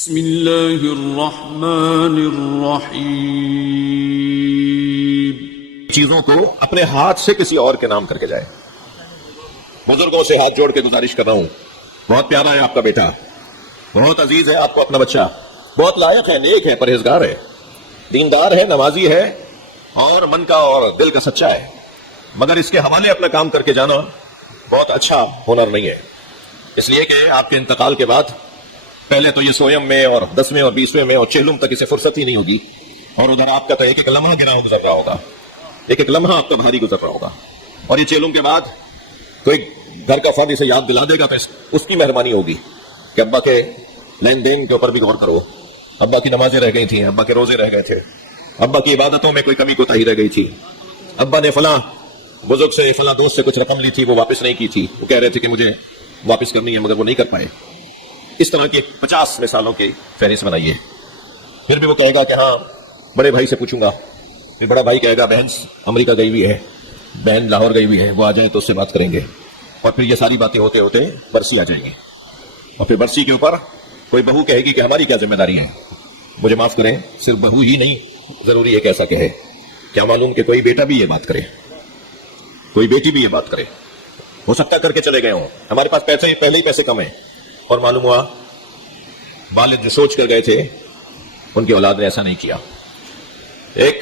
بسم اللہ الرحمن الرحیم۔ چیزوں کو اپنے ہاتھ سے کسی اور کے نام کر کے جائے۔ بزرگوں سے ہاتھ جوڑ کے گزارش کر رہا ہوں، بہت پیارا ہے آپ کا بیٹا، بہت عزیز ہے آپ کو اپنا بچہ، بہت لائق ہے، نیک ہے، پرہیزگار ہے، دیندار ہے، نمازی ہے اور من کا اور دل کا سچا ہے، مگر اس کے حوالے اپنا کام کر کے جانا بہت اچھا ہنر نہیں ہے، اس لیے کہ آپ کے انتقال کے بعد پہلے تو یہ سویم میں اور 10ویں اور 20ویں میں اور چہلم تک اسے فرصت ہی نہیں ہوگی، اور ادھر آپ کا تو ایک ایک لمحہ گراں گزر رہا ہوگا، ایک ایک لمحہ آپ کا بھاری گزر رہا ہوگا، اور یہ چہلم کے بعد کوئی گھر کا فرد اسے یاد دلا دے گا تو اس کی مہربانی ہوگی کہ ابا کے لین دین کے اوپر بھی غور کرو، ابا کی نمازیں رہ گئی تھیں، ابا کے روزے رہ گئے تھے، ابا کی عبادتوں میں کوئی کمی کوتاہی رہ گئی تھی، ابا نے فلاں بزرگ سے فلاں دوست سے کچھ رقم لی تھی وہ واپس نہیں کی تھی، وہ کہہ رہے تھے کہ مجھے واپس کرنی ہے مگر وہ نہیں کر پائے۔ اس طرح کی 50 مثالوں کی فہرست بنائیے۔ پھر بھی وہ کہے گا کہ ہاں بڑے بھائی سے پوچھوں گا، پھر بڑا بھائی کہے گا بہن امریکہ گئی ہوئی ہے، بہن لاہور گئی ہوئی ہے، وہ آ جائیں تو اس سے بات کریں گے، اور پھر یہ ساری باتیں ہوتے ہوتے برسی آ جائیں گی، اور پھر برسی کے اوپر کوئی بہو کہے گی کہ ہماری کیا ذمہ داری ہے۔ مجھے معاف کریں، صرف بہو ہی نہیں، ضروری ہے کہ ایسا کہے، کیا معلوم کہ کوئی بیٹا بھی یہ بات کرے، کوئی بیٹی بھی یہ بات کرے، ہو سکتا کر کے چلے گئے ہوں، ہمارے پاس پیسے پہلے ہی پیسے کم ہیں، اور معلوم ہوا والد جو سوچ کر گئے تھے ان کی اولاد نے ایسا نہیں کیا۔ ایک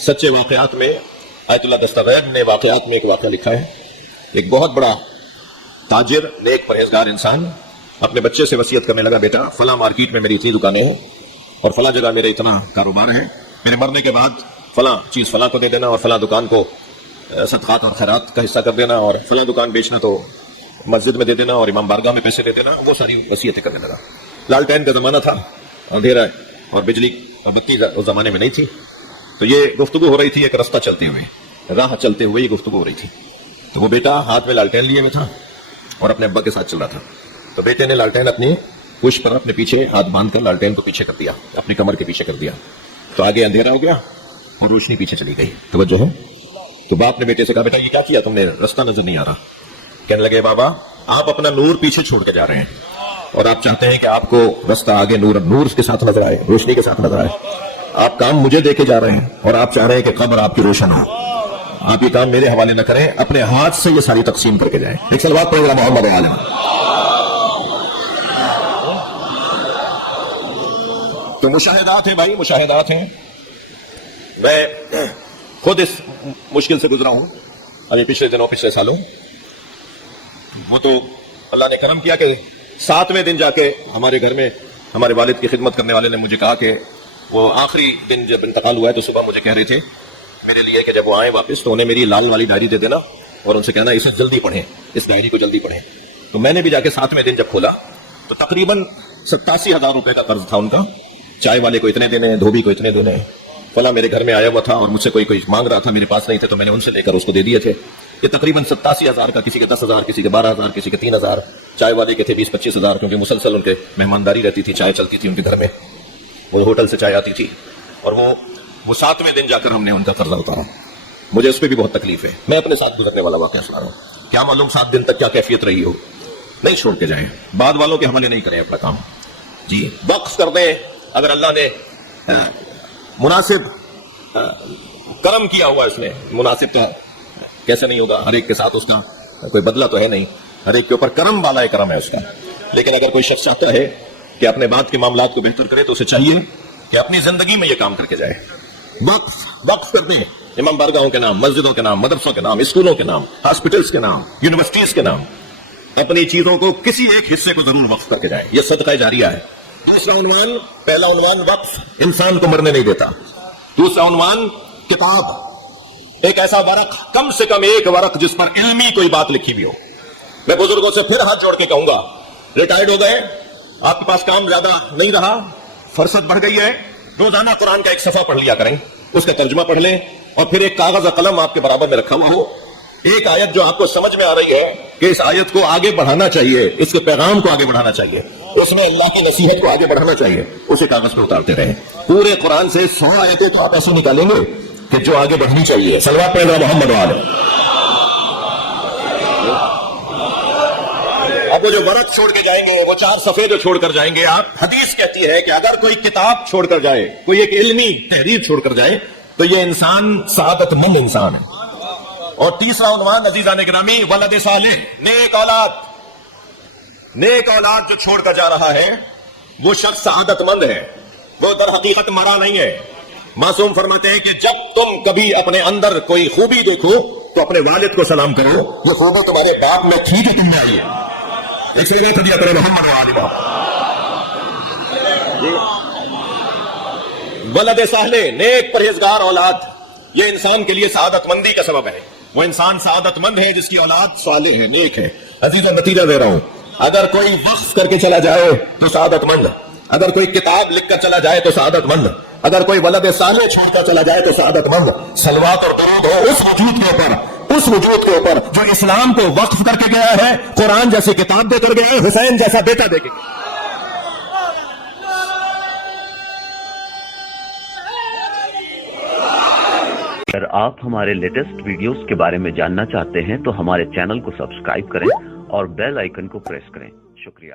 سچے واقعات میں آیت اللہ دستغیر نے واقعات میں ایک واقعہ لکھا ہے، ایک بہت بڑا تاجر نیک پرہیزگار انسان اپنے بچے سے وصیت کرنے لگا، بیٹا فلاں مارکیٹ میں میری اتنی دکانیں ہیں اور فلاں جگہ میرے اتنا کاروبار ہے، میرے مرنے کے بعد فلاں چیز فلاں کو دے دینا اور فلاں دکان کو صدقات اور خیرات کا حصہ کر دینا، اور فلاں دکان بیچنا تو مسجد میں دے دینا اور امام بارگاہ میں پیسے دے دینا، وہ ساری وصیتیں کرنے لگا۔ لالٹین کا زمانہ تھا، اندھیرا اور بجلی اور بتی اس زمانے میں نہیں تھی، تو یہ گفتگو ہو رہی تھی، ایک رستہ چلتے ہوئے، راہ چلتے ہوئے یہ گفتگو ہو رہی تھی، تو وہ بیٹا ہاتھ میں لالٹین لیے ہوئے تھا اور اپنے ابا کے ساتھ چل رہا تھا، تو بیٹے نے لالٹین اپنی پشت پر اپنے پیچھے ہاتھ باندھ کر لالٹین کو پیچھے کر دیا، اپنی کمر کے پیچھے کر دیا، تو آگے اندھیرا ہو گیا اور روشنی پیچھے چلی گئی۔ توجہ ہے؟ تو باپ نے بیٹے سے کہا بیٹا یہ کیا کیا تم نے، رستہ نظر نہیں آ رہا۔ کہنے لگے بابا آپ اپنا نور پیچھے چھوڑ کے جا رہے ہیں اور آپ چاہتے ہیں کہ آپ کو رستہ آگے نور کے ساتھ نظر آئے، روشنی کے ساتھ نظر آئے، آپ کام مجھے دے کے جا رہے ہیں اور آپ چاہ رہے ہیں کہ قبر آپ کی روشن ہو، آپ یہ کام میرے حوالے نہ کریں، اپنے ہاتھ سے یہ ساری تقسیم کر کے جائیں۔ ایک صلوات پڑھیں محمد عالم۔ تو مشاہدات ہیں بھائی، مشاہدات ہیں، میں خود اس مشکل سے گزرا ہوں ابھی پچھلے دنوں، پچھلے سالوں، وہ تو اللہ نے کرم کیا کہ 7ویں دن جا کے ہمارے گھر میں ہمارے والد کی خدمت کرنے والے نے مجھے کہا کہ وہ آخری دن جب انتقال ہوا ہے تو صبح مجھے کہہ رہے تھے میرے لیے کہ جب وہ آئیں واپس تو انہیں میری لال والی ڈائری دے دینا اور ان سے کہنا اسے جلدی پڑھیں، اس ڈائری کو جلدی پڑھیں۔ تو میں نے بھی جا کے 7ویں دن جب کھولا تو تقریباً 87,000 روپے کا قرض تھا ان کا، چائے والے کو اتنے دینے، دھوبی کو اتنے دینے، فلاں میرے گھر میں آیا ہوا تھا اور مجھ سے کوئی مانگ رہا تھا، میرے پاس نہیں تھے تو میں نے ان سے لے کر اس کو دے دیے تھے۔ یہ تقریباً 87,000 کا، کسی کے 10,000، کسی کے 12,000، کسی کے 3,000، چائے والے کے تھے 20-25,000، کیونکہ مسلسل ان کے مہمانداری رہتی تھی، چائے چلتی تھی ان کے گھر میں، وہ ہوٹل سے چائے آتی تھی، اور وہ 7ویں دن جا کر ہم نے ان کا قرضہ اتارا۔ مجھے اس پہ بھی بہت تکلیف ہے، میں اپنے ساتھ گزرنے والا واقعہ سنا رہا ہوں، کیا معلوم 7 دن تک کیا کیفیت رہی ہو۔ نہیں چھوڑ کے جائیں، بعد والوں کے حوالے نہیں کریں اپنا کام، جی وقف کر دیں، اگر اللہ نے مناسب کرم کیا ہوا، اس نے مناسب تو کیسے نہیں ہوگا، ہر ایک کے ساتھ اس کا کوئی بدلہ تو ہے نہیں، ہر ایک کے اوپر کرم والا کرم ہے اس کا، لیکن اگر کوئی شخص چاہتا ہے کہ اپنے بعد کے معاملات کو بہتر کرے تو اسے چاہیے کہ اپنی زندگی میں یہ کام کر کے جائے، وقف کر دیں، امام بارگاہوں کے نام، مسجدوں کے نام، مدرسوں کے نام، اسکولوں کے نام، ہاسپٹلس کے نام، یونیورسٹیز کے نام، اپنی چیزوں کو کسی ایک حصے کو ضرور وقف کر کے جائیں، یہ صدقہ جاریہ ہے۔ دوسرا عنوان، پہلا عنوان وقف انسان کو مرنے نہیں دیتا، دوسرا عنوان کتاب، ایک ایسا ورق، کم سے کم ایک ورق جس پر علمی کوئی بات لکھی بھی ہو۔ میں بزرگوں سے پھر ہاتھ جوڑ کے کہوں گا، ریٹائرڈ ہو گئے، آپ کے پاس کام زیادہ نہیں رہا، فرصت بڑھ گئی ہے، روزانہ قرآن کا ایک صفحہ پڑھ لیا کریں، اس کا ترجمہ پڑھ لیں، اور پھر ایک کاغذ اور قلم آپ کے برابر میں رکھا ہوا ہو، ایک آیت جو آپ کو سمجھ میں آ رہی ہے کہ اس آیت کو آگے بڑھانا چاہیے، اس کے پیغام کو آگے بڑھانا چاہیے، اس میں اللہ کی نصیحت کو آگے بڑھانا چاہیے، اسے کاغذ پہ اتارتے رہیں۔ پورے قرآن سے 100 آیتیں تو آپ ایسے نکالیں گے کہ جو آگے بڑھنی چاہیے۔ صلوات پڑھیں محمد علیہ۔ اب وہ جو ورق چھوڑ کے جائیں گے، وہ 4 صفحے جو چھوڑ کر جائیں گے، آپ حدیث کہتی ہے کہ اگر کوئی کتاب چھوڑ کر جائے، کوئی ایک علمی تحریر چھوڑ کر جائے، تو یہ انسان سعادت مند انسان ہے۔ اور تیسرا عنوان عزیزان گرامی، ولد صالح، نیک اولاد۔ نیک اولاد جو چھوڑ کر جا رہا ہے وہ شخص سعادت مند ہے، وہ در حقیقت مرا نہیں ہے۔ معصوم فرماتے ہیں کہ جب تم کبھی اپنے اندر کوئی خوبی دیکھو تو اپنے والد کو سلام کرو، یہ خوبی تمہارے باپ میں تھی جو تم میں آئی ہے۔ ایک سیدہ تھا اپنے محمد عالمہ۔ ولد صالح، نیک پرہیزگار اولاد، یہ انسان کے لیے سعادت مندی کا سبب ہے۔ وہ انسان سعادت مند ہے جس کی اولاد صالح ہے، نیک ہے۔ عزیزہ نتیجہ دے رہا ہوں، اگر کوئی وقف کر کے چلا جائے تو سعادت مند، اگر کوئی کتاب لکھ کر چلا جائے تو سعادت مند، اگر کوئی ولد صالح چھوڑ کر چلا جائے تو سعادت مند۔ صلوات اور درود ہو اس وجود کے اوپر، اس وجود کے اوپر جو اسلام کو وقف کر کے گیا ہے، قرآن جیسی کتاب دے کر گیا، حسین جیسا بیٹا دے کے گیا۔ اگر آپ ہمارے لیٹسٹ ویڈیوز کے بارے میں جاننا چاہتے ہیں تو ہمارے چینل کو سبسکرائب کریں اور بیل آئیکن کو پریس کریں۔ شکریہ۔